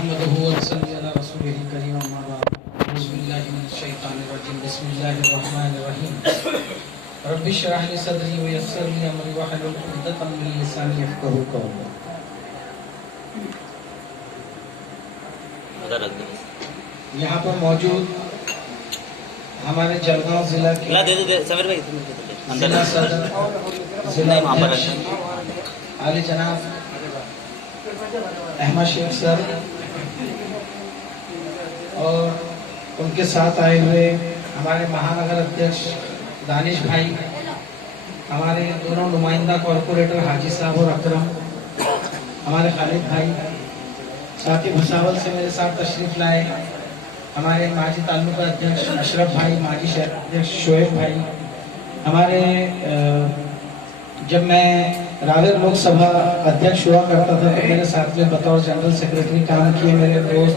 नहमदुहु व नसल्ली अला रसूलिल करीम अम्मा बाद अऊज़ु बिल्लाहि मिनश शैतानिर रजीम बिस्मिल्लाहिर रहमानिर रहीम रब्बि इश्रह ली सदरी व यस्सिर ली अमरी वहलुल उक़दतम मिन लिसानी यफ़क़हू क़ौली। यहाँ पर मौजूद हमारे जलगांव जिला के जिला सदर जिला अध्यक्ष आली जनाब अहमद शेख सर और उनके साथ आए हुए हमारे महानगर अध्यक्ष दानिश भाई, हमारे दोनों नुमाइंदा कॉरपोरेटर हाजी साहब और अकरम, हमारे खालिद भाई, साथ ही भुसावल से मेरे साथ तशरीफ लाए हमारे माजी ताल्लुका अध्यक्ष अशरफ भाई, माजी शहर अध्यक्ष शोएब भाई, हमारे जब मैं रावेर लोकसभा अध्यक्ष हुआ करता था तो मेरे साथ में बतौर जनरल सेक्रेटरी काम किए मेरे दोस्त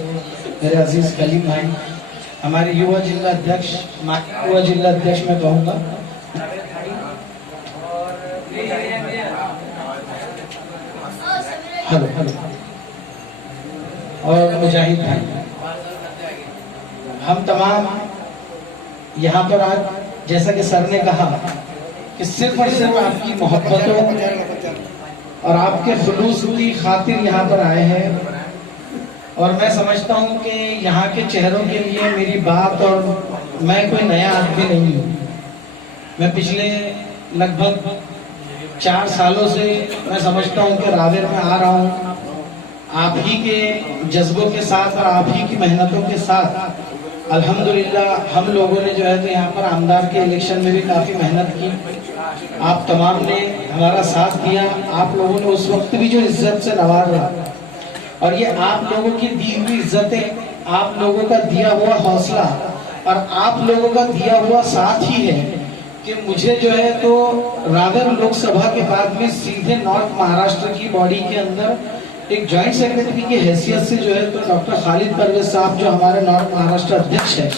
मेरे अजीज कलीम भाई, हमारे युवा जिला अध्यक्ष मैं कहूँगा, हेलो और मुजाहिद भाई, हम तमाम यहाँ पर आज जैसा कि सर ने कहा कि सिर्फ और सिर्फ आपकी मोहब्बतों और आपके खुलूस की खातिर यहाँ पर आए हैं। और मैं समझता हूँ कि यहाँ के चेहरों के लिए मेरी बात, और मैं कोई नया आदमी नहीं हूँ। मैं पिछले लगभग 4 सालों से मैं समझता हूँ कि रावेर में आ रहा हूँ, आप ही के जज्बों के साथ और आप ही की मेहनतों के साथ। अल्हम्दुलिल्लाह हम लोगों ने जो है तो यहाँ पर आमदार के इलेक्शन में भी काफी मेहनत की, आप तमाम ने हमारा साथ दिया, आप लोगों ने उस वक्त भी जो इज्जत से नवाजा, और ये आप लोगों की दी हुई इज्जतें, आप लोगों का दिया हुआ हौसला और आप लोगों का दिया हुआ साथ ही है कि मुझे जो है तो रावेर लोकसभा के बाद में सीधे नॉर्थ महाराष्ट्र की बॉडी के अंदर एक ज्वाइंट सेक्रेटरी की हैसियत से जो है तो डॉक्टर खालिद परवेज साहब जो हमारे नॉर्थ महाराष्ट्र अध्यक्ष है,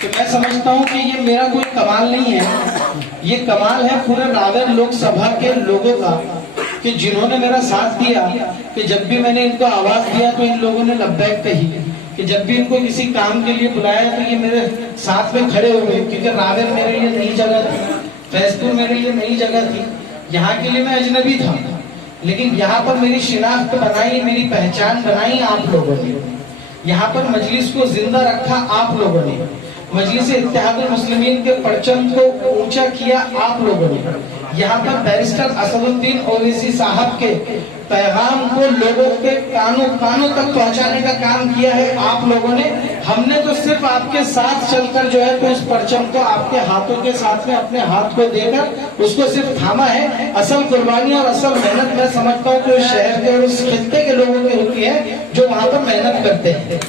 तो मैं समझता हूं कि ये मेरा कोई कमाल नहीं है, ये कमाल है पूरे रावेर लोकसभा के लोगों का कि जिन्होंने मेरा साथ दिया कि जब भी मैंने इनको आवाज दिया तो इन लोगों ने लब्बैक कही, कि जब भी इनको किसी काम के लिए बुलाया तो ये मेरे साथ में खड़े हो गए, क्योंकि रावेर मेरे लिए नई जगह थी, फैजपुर मेरे लिए नई जगह थी, यहाँ के लिए मैं अजनबी था, लेकिन यहाँ पर मेरी शिनाख्त बनाई, मेरी पहचान बनाई आप लोगों ने, यहाँ पर मजलिस को जिंदा रखा आप लोगों ने, मजलिस इत्तेहादुल मुस्लिमीन के परचम को ऊंचा किया आप लोगों ने, यहाँ पर बैरिस्टर असदुद्दीन ओवैसी साहब के पैगाम को लोगों के कानों तक पहुंचाने का काम किया है आप लोगों ने। हमने तो सिर्फ आपके साथ चलकर जो है तो उस परचम को आपके हाथों के साथ में अपने हाथ को देकर उसको सिर्फ थामा है। असल कुर्बानी और असल मेहनत मैं समझता हूँ कि उस शहर के और उस खित्ते के लोगों की होती है जो वहां पर मेहनत करते हैं।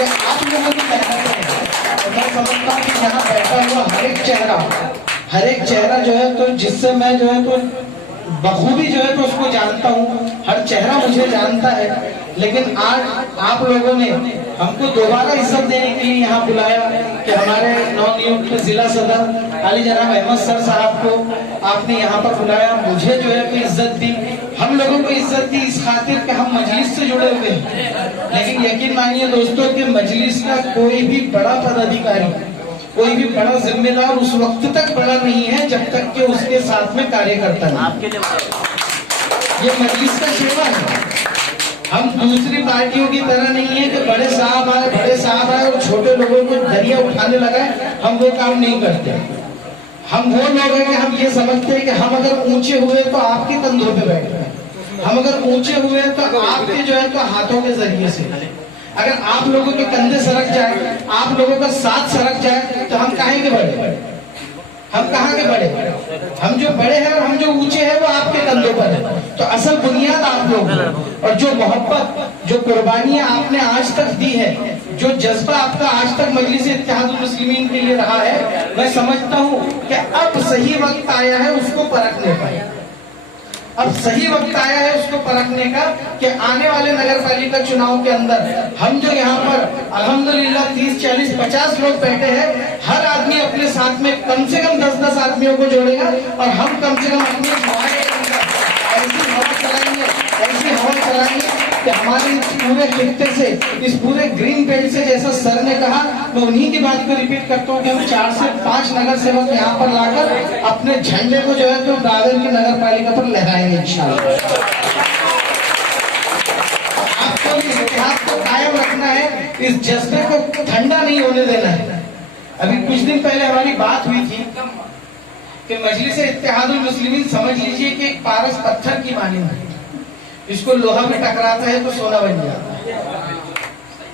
आप लोगों की मेहनत है, मैं समझता हूँ कि यहाँ बैठा हुआ हर एक चेहरा जो है तो जिससे मैं जो है तो बखूबी जो है तो उसको जानता हूँ, हर चेहरा मुझे जानता है, लेकिन आज आप लोगों ने हमको दोबारा इज्जत देने के लिए यहाँ बुलाया कि हमारे नवनियुक्त जिला सदर आली जनाब अहमद सर साहब को आपने यहाँ पर बुलाया, मुझे जो है तो इज्जत दी, हम लोगों को इज्जत दी इस खातिर कि हम मजलिस से जुड़े हुए हैं। लेकिन यकीन मानिए दोस्तों कि मजलिस का कोई भी बड़ा पदाधिकारी, कोई भी बड़ा जिम्मेदार उस वक्त तक बड़ा नहीं है जब तक कि उसके साथ में कार्यकर्ता नहीं। ये मजलिस का सेवा है, हम दूसरी पार्टियों की तरह नहीं है कि बड़े साहब आए और छोटे लोगों को दरिया उठाने लगाए, हम वो काम नहीं करते। हम वो लोग हैं कि हम ये समझते हैं कि हम अगर ऊंचे हुए तो आपके कंधों पे बैठे हैं, हम अगर ऊंचे हुए तो आपके जो है तो हाथों के जरिए से, अगर आप लोगों के कंधे सरक जाए, आप लोगों का साथ सरक जाए तो हम काहे के बड़े, हम कहाँ के बड़े, हम जो बड़े हैं और हम जो ऊंचे हैं वो आपके कंधों पर है। तो असल बुनियाद आप लोग, और जो मोहब्बत, जो कुर्बानियां आपने आज तक दी है, जो जज्बा आपका आज तक मजलिस इत्तेहादुल मुस्लिमीन के लिए रहा है, मैं समझता हूँ कि अब सही वक्त आया है उसको परखने का, अब सही वक्त आया है उसको परखने का कि आने वाले नगर पालिका चुनाव के अंदर हम जो यहाँ पर अल्हम्दुलिल्लाह 30, 40, 50 लोग बैठे हैं, हर आदमी अपने साथ में कम से कम 10-10 आदमियों को जोड़ेगा और हम कम से कम अपने खित्ते से, इस पूरे ग्रीन बेल्ट से, जैसा सर ने कहा, मैं उन्हीं की बात को रिपीट करता हूँ कि हम 4 से 5 नगर सेवक यहाँ पर लाकर अपने झंडे को जो है तो रावेर की नगर पालिका पर लहराएंगे इंशाल्लाह। आपको इस इतिहास को कायम रखना है, इस जज्बे को ठंडा नहीं होने देना है। अभी कुछ दिन पहले हमारी बात हुई थी कि मजलिस-ए-इत्तेहादुल मुस्लिमीन समझ लीजिए कि एक पारस पत्थर की मानी है, इसको लोहा में टकराता है तो सोना बन जाता है।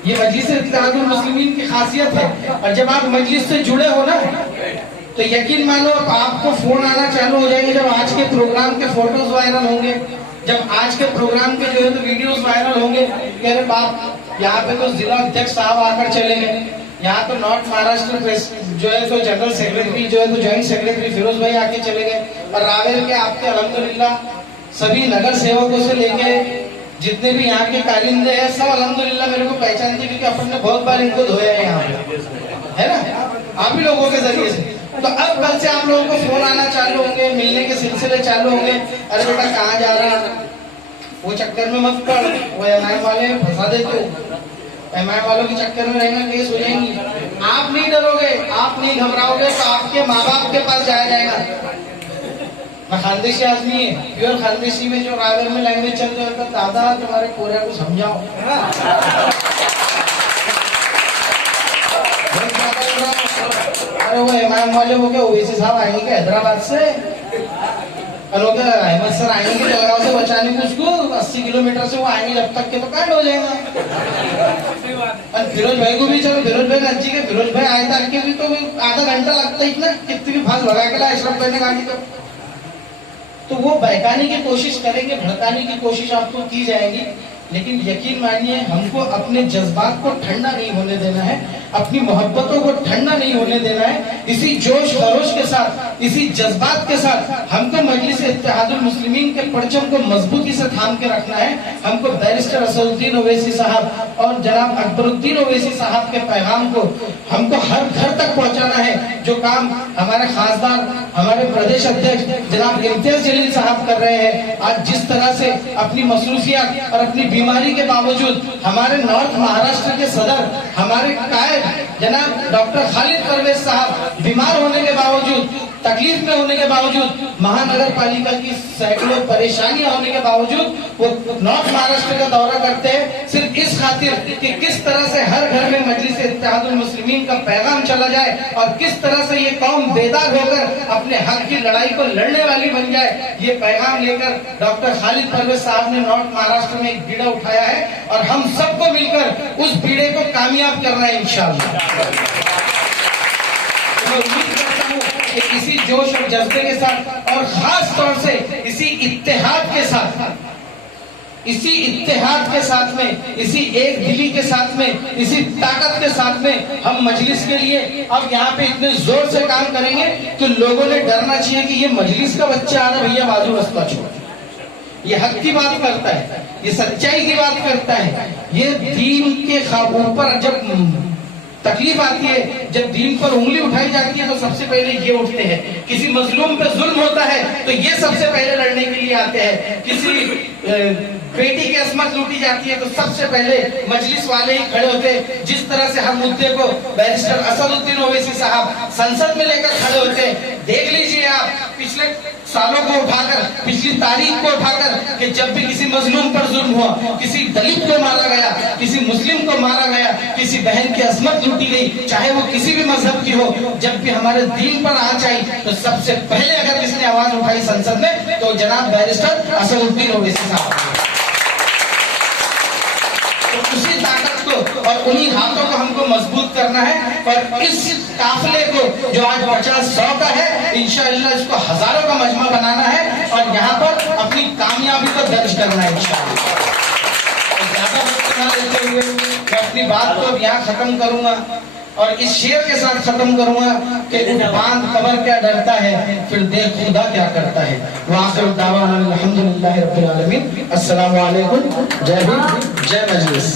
ये मजलिस-ए-इत्तेहादुल मुस्लिमीन की खासियत है। और जब आप मजलिस से जुड़े हो ना तो यकीन मानो आपको फोन आना चालू हो जाएंगे। जब आज के प्रोग्राम के फोटोज वायरल होंगे, जब आज के प्रोग्राम के जो है तो वीडियोस वायरल होंगे, कह रहे बाप यहाँ पे तो जिला अध्यक्ष साहब आकर चले गए, यहाँ तो नॉर्थ महाराष्ट्र जो है तो जनरल सेक्रेटरी जो है तो ज्वाइंट सेक्रेटरी फिरोज भाई आके चले गए, और रावेर के आपके अल्हम्दुलिल्लाह सभी नगर सेवकों से लेके जितने भी यहाँ के कारिंदे हैं सब अल्हम्दुलिल्लाह मेरे को पहचानते, क्योंकि अपन ने बहुत बार इनको धोया है यहाँ पे, है ना, आप ही लोगों के जरिए से। तो अब कल से आप लोगों को फोन आना चालू होंगे, मिलने के सिलसिले चालू होंगे। अरे बेटा कहाँ जा रहा, वो चक्कर में मत पड़, वो एमआई वाले फंसा देते हो, एमआई वालों के चक्कर में रहना केस हो जाएंगी। आप नहीं डरोगे, आप नहीं घबराओगे तो आपके माँ बाप के पास जाया जाएगा। मैं खानदेशी आदमी है, प्योर खानदेशी में जो रावेर में लैंग्वेज चल रहा है, दादा तुम्हारे कोरिया को समझाओ, अरे वो इमाम वाले हो गए, ओवैसी साहब आएंगे क्या हैदराबाद से, अहमद सर आएंगे जलगांव से बचाने को, उसको 80 किलोमीटर से वो आएंगे, जब तक के तो कांड हो जाएगा। और फिरोज भाई को भी चलो, फिरोज भाई नजी के फिरोज भाई आए तक के भी तो आधा घंटा लगता है, इतना कितनी भी फास्ट भगा के लाए अशरफ भाई ने गाड़ी तो वो बहकाने की कोशिश करेंगे, भड़काने की कोशिश आपको की जाएगी। लेकिन यकीन मानिए हमको अपने जज्बात को ठंडा नहीं होने देना है, अपनी मोहब्बतों को ठंडा नहीं होने देना है। इसी जोश खरोश के साथ, इसी जज्बात के साथ हमको मजलिस-ए-इत्तेहादुल मुस्लिमीन के परचम को मजबूती से थाम के रखना है। हमको बैरिस्टर असदुद्दीन ओवैसी साहब और जनाब अकबरुद्दीन ओवैसी साहब के पैगाम को हमको हर घर तक पहुंचाना है। जो काम हमारे खासदार, हमारे प्रदेश अध्यक्ष जनाब इम्तियाज जलील साहब कर रहे हैं, आज जिस तरह से अपनी मसरूफियत और अपनी बीमारी के बावजूद हमारे नॉर्थ महाराष्ट्र के सदर, हमारे कायद जनाब डॉक्टर खालिद परवेज साहब बीमार होने के बावजूद, तकलीफ में होने के बावजूद, महानगर पालिका की सैकड़ों परेशानियां होने के बावजूद वो नॉर्थ महाराष्ट्र का दौरा करते हैं, सिर्फ इस खातिर कि किस तरह से हर घर में मजलिस-ए-इत्तेहादुल मुस्लिमीन का पैगाम चला जाए और किस तरह से ये कौम बेदार होकर अपने हक की लड़ाई को लड़ने वाली बन जाए। ये पैगाम लेकर डॉक्टर खालिद परवेज साहब ने नॉर्थ महाराष्ट्र में एक बीड़ा उठाया है और हम सबको मिलकर उस बीड़े को कामयाब करना है इंशाअल्लाह। मैं उम्मीद करता हूँ कि इसी जोश और जज्बे के साथ और खास तौर से इसी इत्तेहाद के साथ, इसी इत्तेहाद के साथ में, इसी एक दिली के साथ में, इसी ताकत के साथ में हम मजलिस के लिए अब यहाँ पे इतने जोर से काम करेंगे कि लोगों ने डरना चाहिए कि ये मजलिस का बच्चा आ रहा, भैया बाजू रास्ता छोड़, ये हक की बात करता है, ये सच्चाई की बात करता है, ये दीन के ऊपर जब तकलीफ आती है, जब दीन पर उंगली उठाई जाती है तो सबसे पहले ये उठते हैं। किसी मजलूम पे जुल्म होता है तो ये सबसे पहले लड़ने के लिए आते हैं। किसी बेटी की अस्मत लूटी जाती है तो सबसे पहले मजलिस वाले ही खड़े होते हैं। जिस तरह से हर मुद्दे को बैरिस्टर असदुद्दीन ओवैसी साहब संसद में लेकर खड़े होते हैं, देख लीजिए आप पिछले सालों को उठाकर, पिछली तारीख को उठाकर कि जब भी किसी मजलूम पर जुल्म हुआ, किसी दलित को मारा गया, किसी मुस्लिम को मारा गया, किसी बहन की अस्मत लूटी गई, चाहे वो किसी भी मजहब की हो, जब भी हमारे दीन पर आँच आई तो सबसे पहले अगर किसने आवाज उठाई संसद में तो जनाब बैरिस्टर असदुद्दीन ओवैसी साहब। उसी ताकत को और उन्हीं हाथों को हमको मजबूत करना है और इस काफिले को जो आज 50-100 का है, इंशाअल्लाह इसको हजारों का मजमा बनाना है और यहाँ पर अपनी कामयाबी को दर्ज करना है इंशाअल्लाह। ज्यादा वक्त न लेते हुए मैं अपनी बात को यहाँ खत्म करूंगा और इस शेर के साथ खत्म करूंगा कि बांध कबर क्या डरता है, फिर देख खुदा क्या करता है। वाखिर दावाना अल्हम्दुलिल्लाहि रब्बिल आलमीन। अस्सलामु अलैकुम। जय हिंद, जय मजलिस।